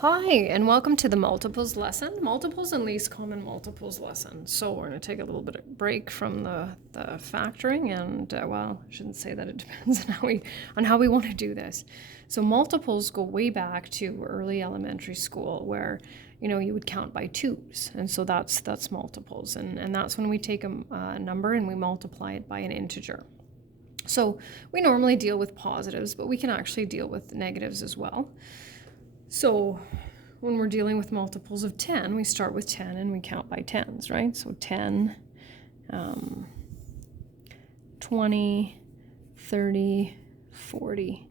Hi, and welcome to the multiples lesson, multiples and least common multiples lesson. So we're going to take a little bit of break from the factoring, and well, I shouldn't say that. It depends on how we want to do this. So multiples go way back to early elementary school, where you would count by twos, and so that's multiples, and that's when we take a number and we multiply it by an integer. So we normally deal with positives, but we can actually deal with negatives as well. So when we're dealing with multiples of 10, we start with 10 and we count by tens, right? So 10, 20, 30, 40.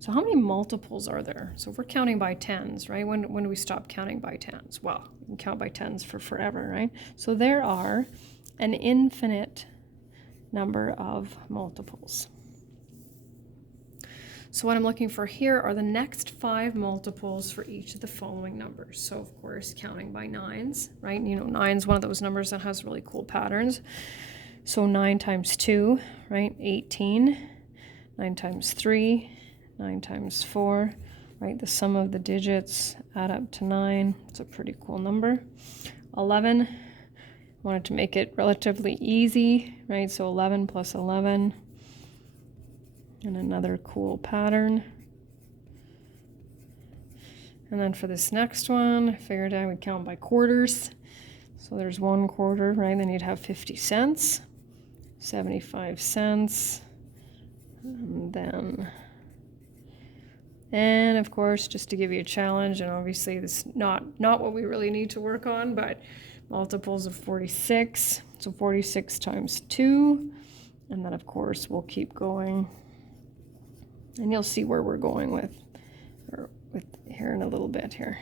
So how many multiples are there? So if we're counting by tens, right? When do we stop counting by tens? Well, you can count by tens for forever, right? So there are an infinite number of multiples. So what I'm looking for here are the next 5 multiples for each of the following numbers. So of course, counting by nines, right? 9 is one of those numbers that has really cool patterns. So 9 times 2, right? 18. 9 times 3, 9 times 4, right? The sum of the digits add up to 9. It's a pretty cool number. 11, wanted to make it relatively easy, right? So 11 plus 11. And another cool pattern. And then for this next one, I figured I would count by quarters. So there's 1 quarter, right? Then you'd have 50 cents, 75 cents, and of course, just to give you a challenge, and obviously this is not what we really need to work on, but multiples of 46. So 46 times 2, and then of course we'll keep going. And you'll see where we're going with here in a little bit here.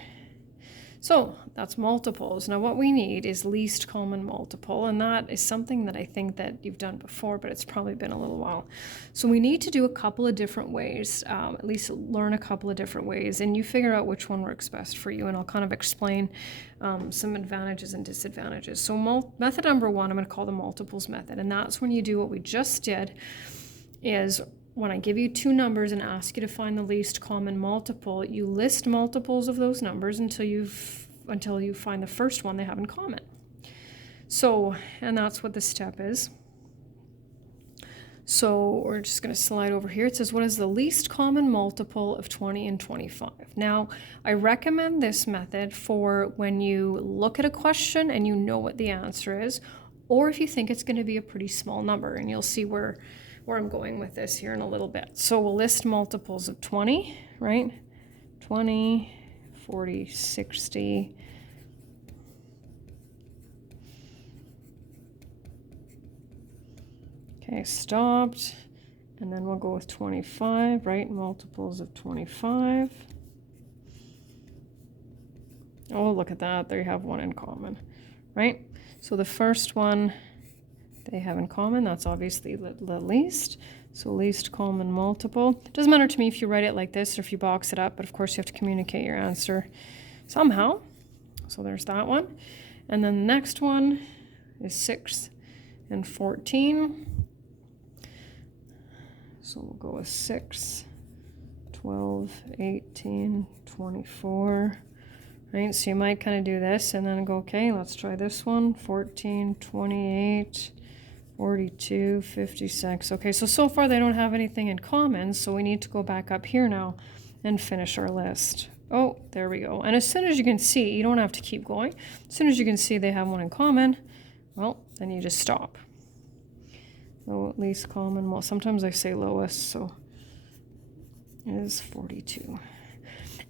So that's multiples. Now what we need is least common multiple, and that is something that I think that you've done before, but it's probably been a little while. So we need to do a couple of different ways, at least learn a couple of different ways, and you figure out which one works best for you, and I'll kind of explain some advantages and disadvantages. So method number 1, I'm going to call the multiples method, and that's when you do what we just did, is when I give you 2 numbers and ask you to find the least common multiple, you list multiples of those numbers until you find the first one they have in common. So, and that's what the step is. So we're just going to slide over here. It says, what is the least common multiple of 20 and 25? Now, I recommend this method for when you look at a question and you know what the answer is, or if you think it's going to be a pretty small number, and you'll see where I'm going with this here in a little bit. So we'll list multiples of 20, right? 20, 40, 60. Okay, stopped. And then we'll go with 25, right? Multiples of 25. Oh, look at that. They have one in common, right? So the first one they have in common, that's obviously the least. So least common multiple. It doesn't matter to me if you write it like this or if you box it up, but of course you have to communicate your answer somehow. So there's that one. And then the next one is 6 and 14. So we'll go with 6, 12, 18, 24. Right, so you might kind of do this and then go, okay, let's try this one. 14, 28, 42, 56. Okay, so far they don't have anything in common, so we need to go back up here now and finish our list. Oh, there we go. And as soon as you can see, you don't have to keep going. As soon as you can see they have one in common, well, then you just stop. So least common, well, sometimes I say lowest, so it is 42.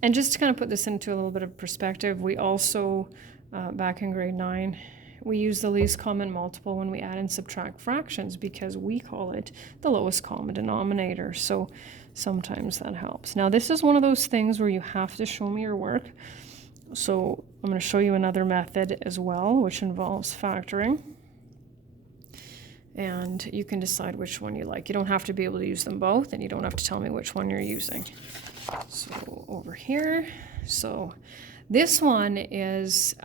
And just to kind of put this into a little bit of perspective, we also, back in grade 9, we use the least common multiple when we add and subtract fractions because we call it the lowest common denominator. So sometimes that helps. Now this is one of those things where you have to show me your work. So I'm going to show you another method as well, which involves factoring. And you can decide which one you like. You don't have to be able to use them both, and you don't have to tell me which one you're using. So over here, so this one is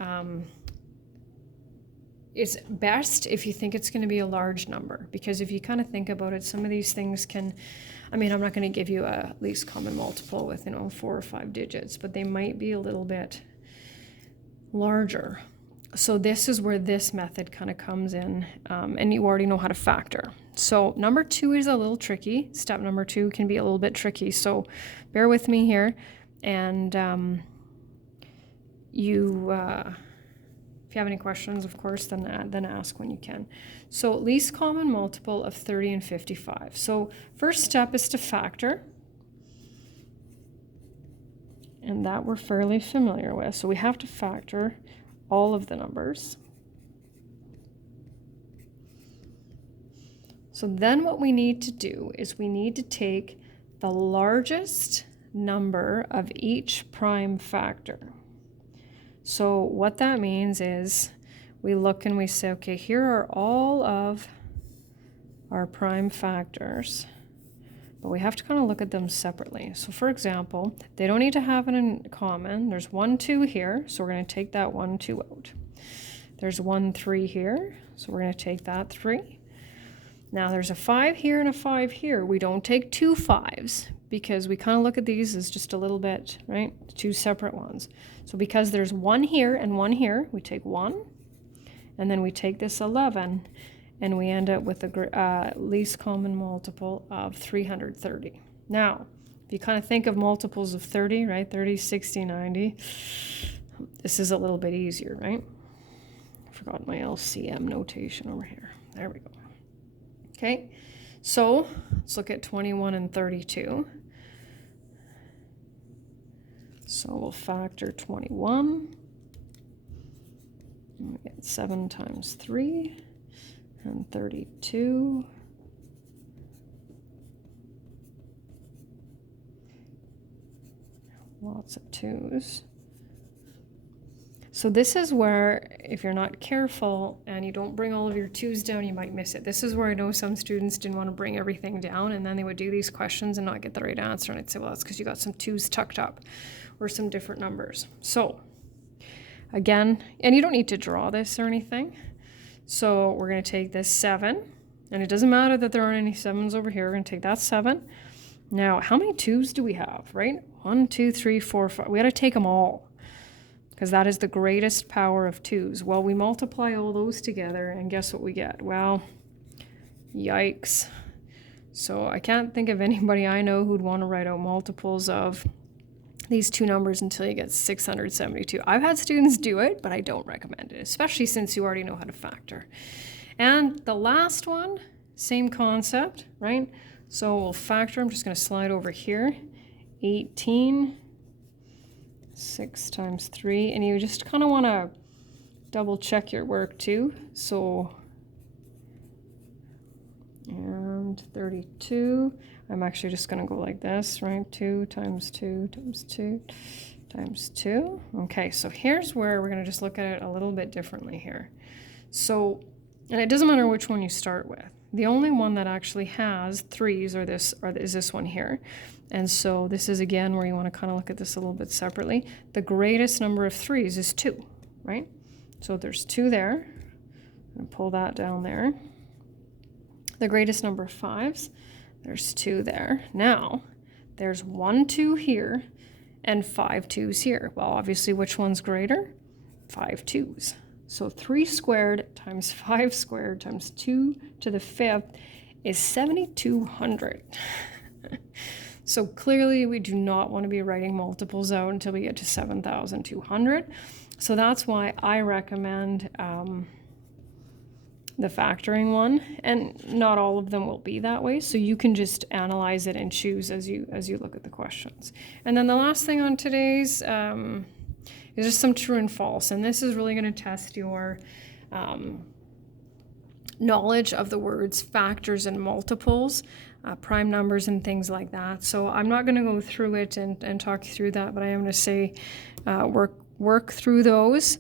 it's best if you think it's going to be a large number, because if you kind of think about it, some of these things can, I mean, I'm not going to give you a least common multiple with, 4 or 5 digits, but they might be a little bit larger. So this is where this method kind of comes in, and you already know how to factor. So number 2 is a little tricky. Step number 2 can be a little bit tricky. So bear with me here, and if you have any questions, of course, then ask when you can. So least common multiple of 30 and 55. So first step is to factor. And that we're fairly familiar with. So we have to factor all of the numbers. So then what we need to do is we need to take the largest number of each prime factor. So what that means is we look and we say, okay, here are all of our prime factors, but we have to kind of look at them separately. So for example, they don't need to have it in common. There's 1, 2 here, so we're going to take that 1, 2 out. There's 1, 3 here, so we're going to take that 3. Now there's a 5 here and a 5 here. We don't take 2 5s because we kind of look at these as just a little bit, right? 2 separate ones. So because there's 1 here and 1 here, we take 1, and then we take this 11, and we end up with a least common multiple of 330. Now, if you kind of think of multiples of 30, right? 30, 60, 90. This is a little bit easier, right? I forgot my LCM notation over here. There we go. Okay, so let's look at 21 and 32. So we'll factor 21. And we get 7 times 3. And 32. Lots of 2s. So this is where, if you're not careful and you don't bring all of your 2s down, you might miss it. This is where I know some students didn't want to bring everything down, and then they would do these questions and not get the right answer, and I'd say, well, that's because you got some 2s tucked up or some different numbers. So again, and you don't need to draw this or anything. So we're going to take this 7, and it doesn't matter that there aren't any 7s over here. We're going to take that 7. Now, how many 2s do we have, right? 1, 2, 3, 4, 5. We got to take them all because that is the greatest power of 2s. Well, we multiply all those together, and guess what we get? Well, yikes. So I can't think of anybody I know who'd want to write out multiples of these 2 numbers until you get 672. I've had students do it, but I don't recommend it, especially since you already know how to factor. And the last one, same concept, right? So we'll factor. I'm just going to slide over here. 18, 6 times 3. And you just kind of want to double check your work too. So, and 32. I'm actually just going to go like this, right? 2 times 2 times 2 times 2. Okay, so here's where we're going to just look at it a little bit differently here. So, and it doesn't matter which one you start with. The only one that actually has 3s is this one here. And so this is again where you want to kind of look at this a little bit separately. The greatest number of 3s is 2, right? So there's 2 there. I'm going to pull that down there. The greatest number of 5s, there's 2 there. Now, there's 1 2 here and 5 2s here. Well, obviously, which one's greater? 5 2s. So 3 squared times 5 squared times 2 to the 5th is 7,200. So clearly, we do not want to be writing multiples out until we get to 7,200. So that's why I recommend the factoring one, and not all of them will be that way, so you can just analyze it and choose as you look at the questions. And then the last thing on today's is just some true and false, and this is really going to test your knowledge of the words factors and multiples, prime numbers and things like that. So I'm not going to go through it and talk you through that, but I am going to say work through those.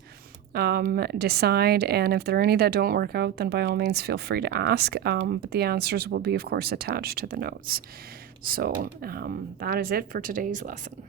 Decide, and if there are any that don't work out, then by all means feel free to ask, but the answers will be of course attached to the notes. So that is it for today's lesson.